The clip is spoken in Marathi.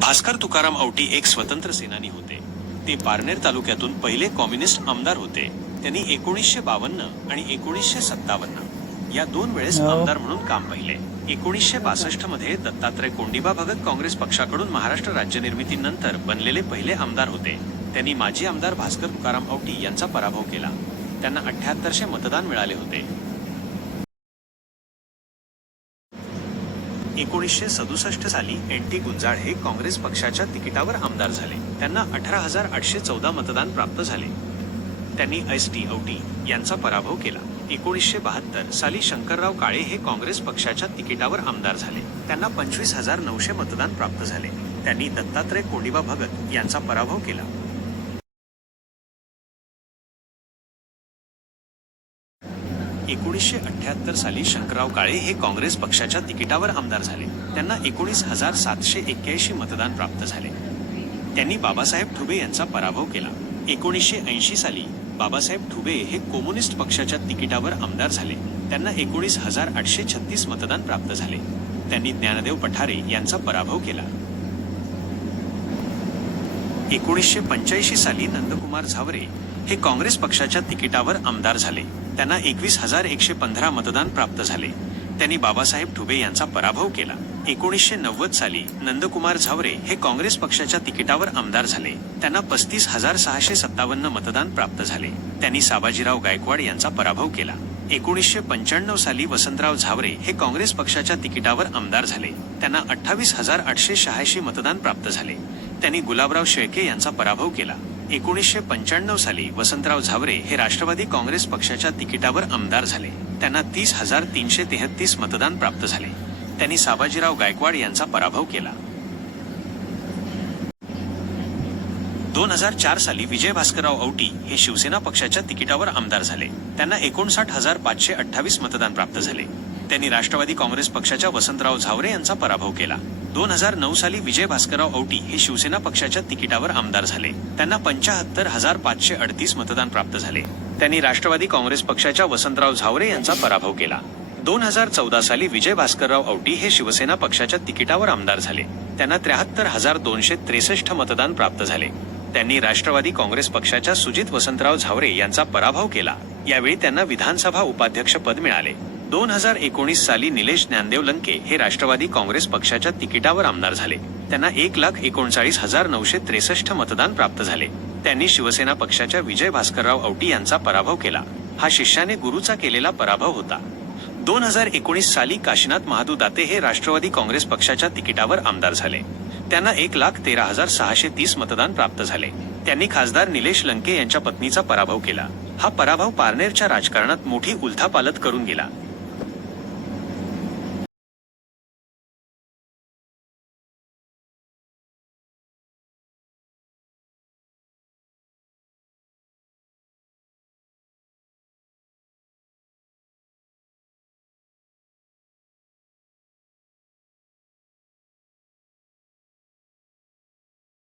भास्कर तुकाराम औटी एक स्वतंत्र सेनानी होते. ते पारनेर तालुक्यातून पहिले कम्युनिस्ट आमदार होते. त्यांनी एकोणीसशे बावन्न आणि एकोणीसशे सत्तावन्न या दोन वेळेस हो. आमदार म्हणून काम पाहिले. एकोणीसशे बासष्टमध्ये दत्तात्रय कोंडिबा भगत काँग्रेस पक्षाकडून महाराष्ट्र राज्य निर्मितीनंतर बनलेले पहिले आमदार होते. त्यांनी माजी आमदार भास्कर तुकाराम औटी यांचा पराभव केला. त्यांना अठ्याहत्तरशे मतदान मिळाले होते. एकोणीसशे सदुसष्ट साली एन टी गुंजाळ हे काँग्रेस पक्षाच्या तिकिटावर आमदार झाले. त्यांना अठरा हजार आठशे चौदा मतदान प्राप्त झाले. त्यांनी एस टी औटी यांचा पराभव केला. एकोणीसशे बहात्तर साली शंकरराव काळे हे काँग्रेस पक्षाच्या तिकिटावर आमदार झाले. त्यांना पंचवीस हजार नऊशे मतदान प्राप्त झाले. त्यांनी दत्तात्रय कोंडिबा भगत यांचा पराभव केला. एकोणीसशे अठ्याहत्तर साली शंकरराव काळे हे काँग्रेस पक्षाच्या तिकिटावर आमदार झाले. त्यांना एकोणीस हजार सातशे एक्क्याऐंशी मतदान प्राप्त झाले. त्यांनी बाबासाहेब ठुबे यांचा पराभव केला. एकोणीसशे ऐंशी साली बाबासाहेब ठुबे हे कम्युनिस्ट पक्षाच्या तिकिटावर आमदार झाले. त्यांना एकोणीस हजार आठशे छत्तीस मतदान प्राप्त झाले. त्यांनी ज्ञानदेव पठारे यांचा पराभव केला. एकोणीसशे पंच्याऐंशी साली नंदकुमार झावरे हे काँग्रेस पक्षाच्या तिकिटावर आमदार झाले. त्यांना एकवीस हजार एकशे पंधरा मतदान प्राप्त झाले. त्यांनी बाबासाहेब ठुबे यांचा पराभव केला. एकोणीसशे नव्वद साली नंदकुमार झावरे हे काँग्रेस पक्षाच्या तिकिटावर आमदार झाले. त्यांना पस्तीस हजार सहाशे सत्तावन्न मतदान प्राप्त झाले. त्यांनी साबाजीराव गायकवाड यांचा पराभव केला. एकोणीसशे पंच्याण्णव साली वसंतराव झावरे हे काँग्रेस पक्षाच्या तिकिटावर आमदार झाले. त्यांना अठ्ठावीस हजार आठशे शहाऐंशी मतदान प्राप्त झाले. त्यांनी गुलाबराव शेळके यांचा पराभव केला. एकोणीसशे पंच्याण्णव साली वसंतराव झावरे हे राष्ट्रवादी काँग्रेस पक्षाच्या तिकिटावर आमदार झाले. त्यांना तीस हजार तीनशे तेहतीस मतदान प्राप्त झाले. त्यांनी साबाजीराव गायकवाड यांचा पराभव केला. दोन हजार चार साली विजय भास्करराव औटी हे शिवसेना पक्षाच्या तिकिटावर आमदार झाले. त्यांना एकोणसाठ हजार पाचशे अठ्ठावीस मतदान प्राप्त झाले. त्यांनी राष्ट्रवादी काँग्रेस पक्षाच्या वसंतराव झावरे यांचा पराभव केला. दोन हजार नऊ साली विजय भास्करराव औटी हे शिवसेना पक्षाच्या तिकिटावर आमदार झाले. त्यांना पंचाहत्तर हजार पाचशे अडतीस मतदान प्राप्त झाले. त्यांनी राष्ट्रवादी काँग्रेस पक्षाच्या वसंतराव झावरे यांचा पराभव केला. दोन हजार चौदा साली विजय भास्करराव औटी हे शिवसेना पक्षाच्या तिकिटावर आमदार झाले. त्यांना त्र्याहत्तर हजार दोनशे त्रेसष्ट मतदान प्राप्त झाले. त्यांनी राष्ट्रवादी काँग्रेस पक्षाच्या सुजित वसंतराव झावरे यांचा पराभव केला. यावेळी त्यांना विधानसभा उपाध्यक्ष पद मिळाले. दोन हजार एकोणीस साली निलेश ज्ञानदेव लंके हे राष्ट्रवादी काँग्रेस पक्षाच्या तिकिटावर आमदार झाले. त्यांना एक लाख एकोणचाळीस हजार नऊशे त्रेसष्ट मतदान प्राप्त झाले. त्यांनी शिवसेना पक्षाच्या विजय भास्करराव औटी यांचा पराभव केला. हा शिष्याने गुरुचा केलेला पराभव होता. दोन हजार एकोणीस साली काशीनाथ महादू दाते हे राष्ट्रवादी काँग्रेस पक्षाच्या तिकिटावर आमदार झाले. त्यांना एक लाख तेरा हजार सहाशे तीस मतदान प्राप्त झाले. त्यांनी खासदार निलेश लंके यांच्या पत्नीचा पराभव केला. हा पराभव पारनेरच्या राजकारणात मोठी उलथापालत करून गेला.